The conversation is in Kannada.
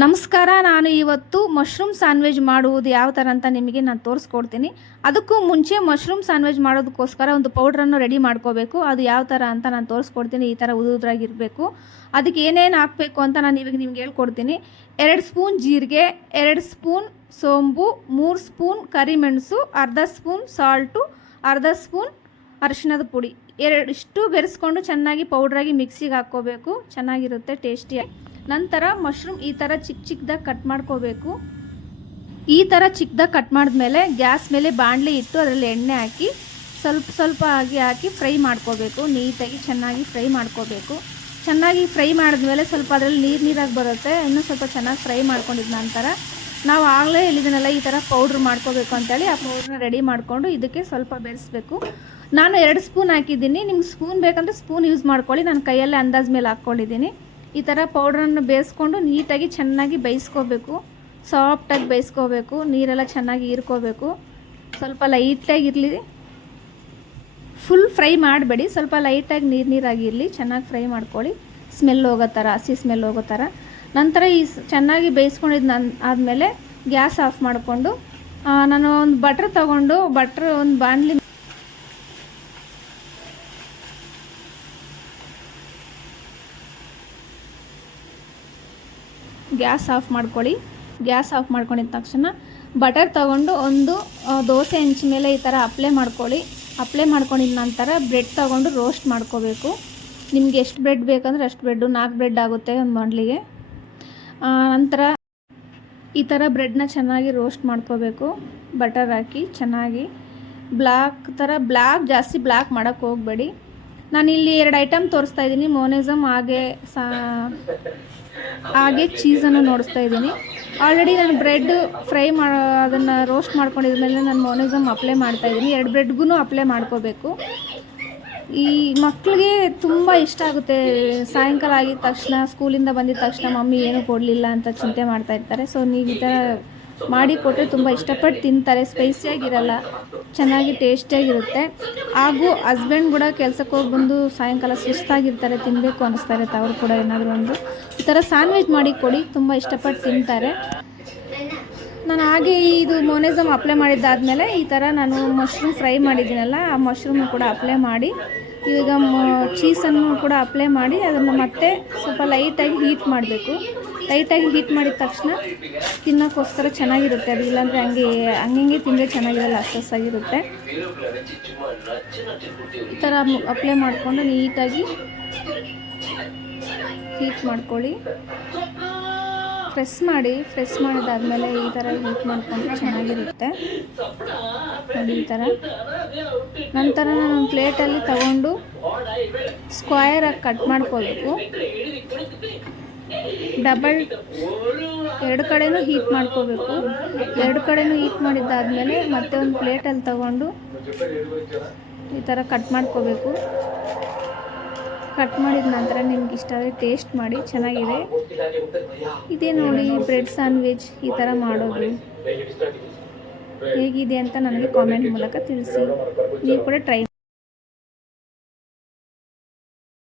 ನಮಸ್ಕಾರ. ನಾನು ಇವತ್ತು ಮಶ್ರೂಮ್ ಸ್ಯಾಂಡ್ವಿಚ್ ಮಾಡುವುದು ಯಾವ ಥರ ಅಂತ ನಿಮಗೆ ನಾನು ತೋರಿಸ್ಕೊಡ್ತೀನಿ. ಅದಕ್ಕೂ ಮುಂಚೆ ಮಶ್ರೂಮ್ ಸ್ಯಾಂಡ್ವಿಚ್ ಮಾಡೋದಕ್ಕೋಸ್ಕರ ಒಂದು ಪೌಡ್ರನ್ನು ರೆಡಿ ಮಾಡ್ಕೋಬೇಕು. ಅದು ಯಾವ ಥರ ಅಂತ ನಾನು ತೋರಿಸ್ಕೊಡ್ತೀನಿ. ಈ ಥರ ಉದುರಾಗಿರಬೇಕು. ಅದಕ್ಕೆ ಏನೇನು ಹಾಕಬೇಕು ಅಂತ ನಾನು ಇವಾಗ ನಿಮ್ಗೆ ಹೇಳ್ಕೊಡ್ತೀನಿ. 2 ಸ್ಪೂನ್ ಜೀರಿಗೆ, 2 ಸ್ಪೂನ್ ಸೋಂಬು, 3 ಸ್ಪೂನ್ ಕರಿಮೆಣಸು, ಅರ್ಧ ಸ್ಪೂನ್ ಸಾಲ್ಟು, ಅರ್ಧ ಸ್ಪೂನ್ ಅರಿಶಿಣದ ಪುಡಿ, ಇಷ್ಟು ಬೆರೆಸ್ಕೊಂಡು ಚೆನ್ನಾಗಿ ಪೌಡ್ರಾಗಿ ಮಿಕ್ಸಿಗೆ ಹಾಕ್ಕೋಬೇಕು. ಚೆನ್ನಾಗಿರುತ್ತೆ ಟೇಸ್ಟಿಯಾಗಿ. ನಂತರ ಮಶ್ರೂಮ್ ಈ ಥರ ಚಿಕ್ಕದಾಗಿ ಕಟ್ ಮಾಡ್ಕೋಬೇಕು. ಈ ಥರ ಚಿಕ್ಕದಾಗಿ ಕಟ್ ಮಾಡಿದ್ಮೇಲೆ ಗ್ಯಾಸ್ ಮೇಲೆ ಬಾಣಲೆ ಇಟ್ಟು ಅದರಲ್ಲಿ ಎಣ್ಣೆ ಹಾಕಿ ಸ್ವಲ್ಪ ಹಾಕಿ ಫ್ರೈ ಮಾಡ್ಕೋಬೇಕು. ನೀಟಾಗಿ ಚೆನ್ನಾಗಿ ಫ್ರೈ ಮಾಡ್ಕೋಬೇಕು. ಚೆನ್ನಾಗಿ ಫ್ರೈ ಮಾಡಿದ್ಮೇಲೆ ಸ್ವಲ್ಪ ಅದರಲ್ಲಿ ನೀರಾಗಿ ಬರುತ್ತೆ. ಇನ್ನೂ ಸ್ವಲ್ಪ ಚೆನ್ನಾಗಿ ಫ್ರೈ ಮಾಡ್ಕೊಂಡಿದ್ದ ನಂತರ ನಾವು ಆಗಲೇ ಹೇಳಿದನೆಲ್ಲ ಈ ಥರ ಪೌಡ್ರ್ ಮಾಡ್ಕೋಬೇಕು ಅಂತೇಳಿ ಆ ಪೌಡ್ರನ್ನ ರೆಡಿ ಮಾಡಿಕೊಂಡು ಇದಕ್ಕೆ ಸ್ವಲ್ಪ ಬೆರೆಸಬೇಕು. ನಾನು 2 ಸ್ಪೂನ್ ಹಾಕಿದ್ದೀನಿ. ನಿಮ್ಗೆ ಸ್ಪೂನ್ ಬೇಕಂದರೆ ಸ್ಪೂನ್ ಯೂಸ್ ಮಾಡ್ಕೊಳ್ಳಿ. ನಾನು ಕೈಯಲ್ಲೇ ಅಂದಾಜು ಮೇಲೆ ಹಾಕ್ಕೊಂಡಿದ್ದೀನಿ. ಈ ಥರ ಪೌಡ್ರನ್ನು ಬೇಯಿಸ್ಕೊಂಡು ನೀಟಾಗಿ ಚೆನ್ನಾಗಿ ಬೇಯಿಸ್ಕೋಬೇಕು. ಸಾಫ್ಟಾಗಿ ಬೇಯಿಸ್ಕೋಬೇಕು. ನೀರೆಲ್ಲ ಚೆನ್ನಾಗಿ ಹೀರ್ಕೋಬೇಕು. ಸ್ವಲ್ಪ ಲೈಟಾಗಿ ಇರಲಿ, ಫುಲ್ ಫ್ರೈ ಮಾಡಬೇಡಿ. ಸ್ವಲ್ಪ ಲೈಟಾಗಿ ನೀರಾಗಿರಲಿ. ಚೆನ್ನಾಗಿ ಫ್ರೈ ಮಾಡ್ಕೊಳ್ಳಿ. ಸ್ಮೆಲ್ ಹೋಗೋ ಥರ, ಹಸಿ ಸ್ಮೆಲ್ ಹೋಗೋ ಥರ. ನಂತರ ಈ ಚೆನ್ನಾಗಿ ಬೇಯಿಸ್ಕೊಂಡಿದ್ದು ಆದಮೇಲೆ ಗ್ಯಾಸ್ ಆಫ್ ಮಾಡಿಕೊಂಡು ನಾನು ಒಂದು ಬಟ್ರ್ ತೊಗೊಂಡು ಒಂದು ಬಾಣಲಿ ಗ್ಯಾಸ್ ಆಫ್ ಮಾಡ್ಕೊಳ್ಳಿ. ಗ್ಯಾಸ್ ಆಫ್ ಮಾಡ್ಕೊಂಡಿದ್ದ ತಕ್ಷಣ ಬಟರ್ ತೊಗೊಂಡು ಒಂದು ದೋಸೆ ಹೆಂಚು ಮೇಲೆ ಈ ಥರ ಅಪ್ಲೈ ಮಾಡ್ಕೊಳ್ಳಿ. ಅಪ್ಲೈ ಮಾಡ್ಕೊಂಡಿದ್ದ ನಂತರ ಬ್ರೆಡ್ ತೊಗೊಂಡು ರೋಸ್ಟ್ ಮಾಡ್ಕೋಬೇಕು. ನಿಮ್ಗೆ ಎಷ್ಟು ಬ್ರೆಡ್ ಬೇಕಂದ್ರೆ ಅಷ್ಟು ಬ್ರೆಡ್ಡು, 4 ಬ್ರೆಡ್ ಆಗುತ್ತೆ ಒಂದು ಬಾಣಲಿಗೆ. ನಂತರ ಈ ಥರ ಬ್ರೆಡ್ನ ಚೆನ್ನಾಗಿ ರೋಸ್ಟ್ ಮಾಡ್ಕೋಬೇಕು. ಬಟರ್ ಹಾಕಿ ಚೆನ್ನಾಗಿ ಬ್ಲ್ಯಾಕ್ ಜಾಸ್ತಿ ಬ್ಲ್ಯಾಕ್ ಮಾಡೋಕ್ಕೆ ಹೋಗಬೇಡಿ. ನಾನಿಲ್ಲಿ 2 ಐಟಮ್ ತೋರಿಸ್ತಾ ಇದ್ದೀನಿ. ಮೋನೆಸಮ್ ಹಾಗೆ ಚೀಸನ್ನು ನೋಡಿಸ್ತಾ ಇದ್ದೀನಿ. ಆಲ್ರೆಡಿ ನಾನು ಬ್ರೆಡ್ ಫ್ರೈ ಅದನ್ನು ರೋಸ್ಟ್ ಮಾಡ್ಕೊಂಡಿದ್ಮೇಲೆ ನಾನು ಮೋನೆಸಮ್ ಅಪ್ಲೈ ಮಾಡ್ತಾಯಿದ್ದೀನಿ. 2 ಬ್ರೆಡ್ಗೂ ಅಪ್ಲೈ ಮಾಡ್ಕೋಬೇಕು. ಈ ಮಕ್ಕಳಿಗೆ ತುಂಬ ಇಷ್ಟ ಆಗುತ್ತೆ. ಸಾಯಂಕಾಲ ಆಗಿದ ತಕ್ಷಣ, ಸ್ಕೂಲಿಂದ ಬಂದಿದ ತಕ್ಷಣ ಮಮ್ಮಿ ಏನೂ ಕೊಡಲಿಲ್ಲ ಅಂತ ಚಿಂತೆ ಮಾಡ್ತಾಯಿರ್ತಾರೆ. ಸೊ ನೀವು ಈ ಥರ ಮಾಡಿ ಕೊಟ್ಟರೆ ತುಂಬ ಇಷ್ಟಪಟ್ಟು ತಿಂತಾರೆ. ಸ್ಪೈಸಿಯಾಗಿರಲ್ಲ, ಚೆನ್ನಾಗಿ ಟೇಸ್ಟಿಯಾಗಿರುತ್ತೆ. ಹಾಗೂ ಹಸ್ಬೆಂಡ್ ಕೂಡ ಕೆಲಸಕ್ಕೆ ಹೋಗಿ ಬಂದು ಸಾಯಂಕಾಲ ಸುಸ್ತಾಗಿರ್ತಾರೆ, ತಿನ್ನಬೇಕು ಅನ್ನಿಸ್ತಾರೆ. ಅವ್ರು ಕೂಡ ಏನಾದರೂ ಒಂದು ಈ ಥರ ಸ್ಯಾಂಡ್ವಿಚ್ ಮಾಡಿ ಕೊಡಿ, ತುಂಬ ಇಷ್ಟಪಟ್ಟು ತಿಂತಾರೆ. ನಾನು ಹಾಗೆ ಇದು ಮೋನೆಸಮ್ ಅಪ್ಲೈ ಮಾಡಿದ್ದಾದಮೇಲೆ ಈ ಥರ ನಾನು ಮಶ್ರೂಮ್ ಫ್ರೈ ಮಾಡಿದ್ದೀನಲ್ಲ, ಆ ಮಶ್ರೂಮನ್ನು ಕೂಡ ಅಪ್ಲೈ ಮಾಡಿ ಈಗ ಚೀಸನ್ನು ಕೂಡ ಅಪ್ಲೈ ಮಾಡಿ ಅದನ್ನು ಮತ್ತೆ ಸ್ವಲ್ಪ ಲೈಟಾಗಿ ಹೀಟ್ ಮಾಡಬೇಕು. ಲೈಟಾಗಿ ಹೀಟ್ ಮಾಡಿದ ತಕ್ಷಣ ತಿನ್ನೋಕ್ಕೋಸ್ಕರ ಚೆನ್ನಾಗಿರುತ್ತೆ. ಅದು ಇಲ್ಲಾಂದರೆ ಹಂಗೆ ತಿಂದರೆ ಚೆನ್ನಾಗಿರಲ್ಲ, ಅಷ್ಟೊಸ್ಸಾಗಿರುತ್ತೆ. ಈ ಥರ ಅಪ್ಲೈ ಮಾಡಿಕೊಂಡು ನೀಟಾಗಿ ಹೀಟ್ ಮಾಡ್ಕೊಳ್ಳಿ. ಫ್ರೆಶ್ ಮಾಡಿದಾದ್ಮೇಲೆ ಈ ಥರ ಹೀಟ್ ಮಾಡಿಕೊಂಡ್ರೆ ಚೆನ್ನಾಗಿರುತ್ತೆ ನೋಡಿ. ಈ ಥರ ನಂತರ ನಾನು ಒಂದು ಪ್ಲೇಟಲ್ಲಿ ತಗೊಂಡು ಸ್ಕ್ವಯರಾಗಿ ಕಟ್ ಮಾಡ್ಕೋಬೇಕು. ಡಬಲ್ 2 ಕಡೆನೂ ಹೀಟ್ ಮಾಡ್ಕೋಬೇಕು. 2 ಕಡೆನೂ ಹೀಟ್ ಮಾಡಿದ್ದಾದಮೇಲೆ ಮತ್ತೆ ಒಂದು ಪ್ಲೇಟಲ್ಲಿ ತಗೊಂಡು ಈ ಥರ ಕಟ್ ಮಾಡ್ಕೋಬೇಕು. ಕಟ್ ಮಾಡಿದ ನಂತರ ನಿಮ್ಗೆ ಇಷ್ಟ ಆದರೆ ಟೇಸ್ಟ್ ಮಾಡಿ, ಚೆನ್ನಾಗಿದೆ. ಇದೇ ನೋಡಿ ಬ್ರೆಡ್ ಸ್ಯಾಂಡ್ವಿಚ್ ಈ ಥರ ಮಾಡೋದು. ಹೇಗಿದೆ ಅಂತ ನನಗೆ ಕಾಮೆಂಟ್ ಮೂಲಕ ತಿಳಿಸಿ. ನೀವು ಕೂಡ ಟ್ರೈ